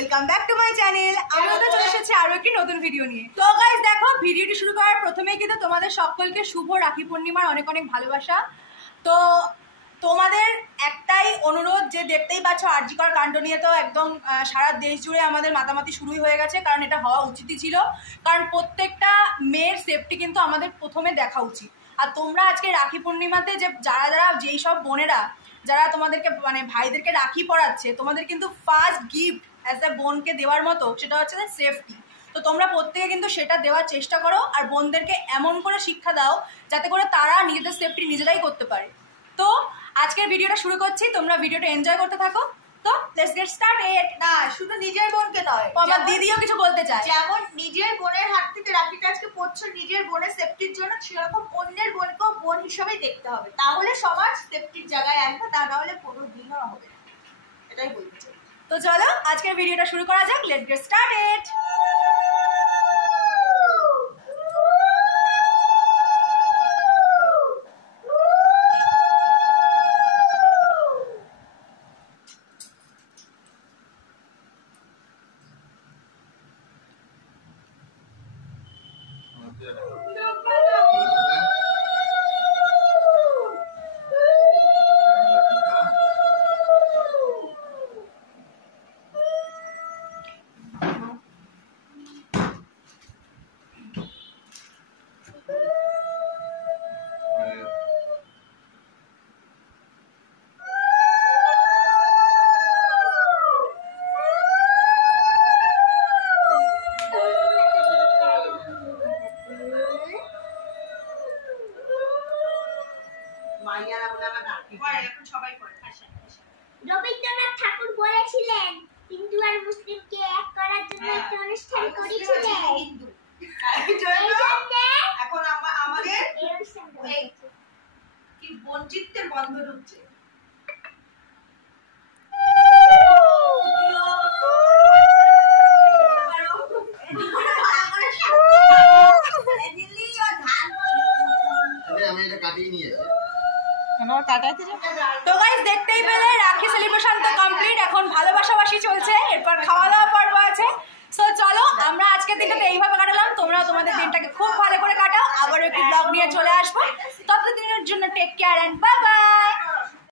Welcome back to my channel. আমরা তো চলে এসেছি আরো একটি নতুন ভিডিও নিয়ে। তো গাইস দেখো, ভিডিওটি শুরু করার প্রথমেই কিন্তু তোমাদের সকলকে শুভ রাখি পূর্ণিমার অনেক অনেক ভালোবাসা। তো তোমাদের একটাই অনুরোধ, যে দেখতেই পাচ্ছ আরজি কর কাণ্ড নিয়ে তো একদম সারা দেশ জুড়ে আমাদের মাতামাতি শুরুই হয়ে গেছে, কারণ এটা হওয়া উচিতই ছিল। কারণ প্রত্যেকটা মেয়ের সেফটি কিন্তু আমাদের প্রথমে দেখা উচিত। আর তোমরা আজকে রাখি পূর্ণিমাতে যে যারা যেই সব বোনেরা যারা তোমাদেরকে মানে ভাইদেরকে রাখি পরাচ্ছে, তোমাদের কিন্তু ফার্স্ট গিফট অ্যাজ এ বোনকে দেওয়ার মতো সেটা হচ্ছে সেফটি। তো তোমরা প্রত্যেকে কিন্তু সেটা দেওয়ার চেষ্টা করো, আর বোনদেরকে এমন করে শিক্ষা দাও যাতে করে তারা নিজেদের সেফটি নিজেরাই করতে পারে। তো আজকের ভিডিওটা শুরু করছি, তোমরা ভিডিওটা এনজয় করতে থাকো। তো লেটস গেট স্টার্টেড। না শুধু নিজের বোনকে নয়, আমার দিদিও কিছু বলতে চায়। যেমন নিজের বোনের হাত থেকে রাখিটা আজকে পড়ছো নিজের বোনের সেফটির জন্য, সেরকম অন্যের বোনকেও বোন হিসেবেই দেখতে হবে, তাহলে সমাজ সেফটির জায়গায় আসবে, তা না হলে কোনো দিনও হবে না। এটাই বলতে চাই। তো চলো আজকের ভিডিওটা শুরু করা যাক। Let's get started. Rabindranath Thakur বলেছিলেন, হিন্দু আর মুসলিমকে এক করার জন্য একটা অনুষ্ঠান করেছিলেন। এখন আমাদের কি বঞ্চিতের বন্ধ ঢুকছে। তো গাইস দেখতেই পেলে রাখি সেলিব্রেশন তো কমপ্লিট, এখন ভালোবাসাবাসি চলছে, এরপর খাওয়া দাওয়া পর্ব আছে। সো চলো আমরা আজকের দিনটাতে এইভাবে কাটালাম, তোমরা তোমাদের দিনটাকে খুব ভালো করে কাটাও। আবার একটি ব্লগ নিয়ে চলে আসবো, ততদিনের জন্য take care and bye by.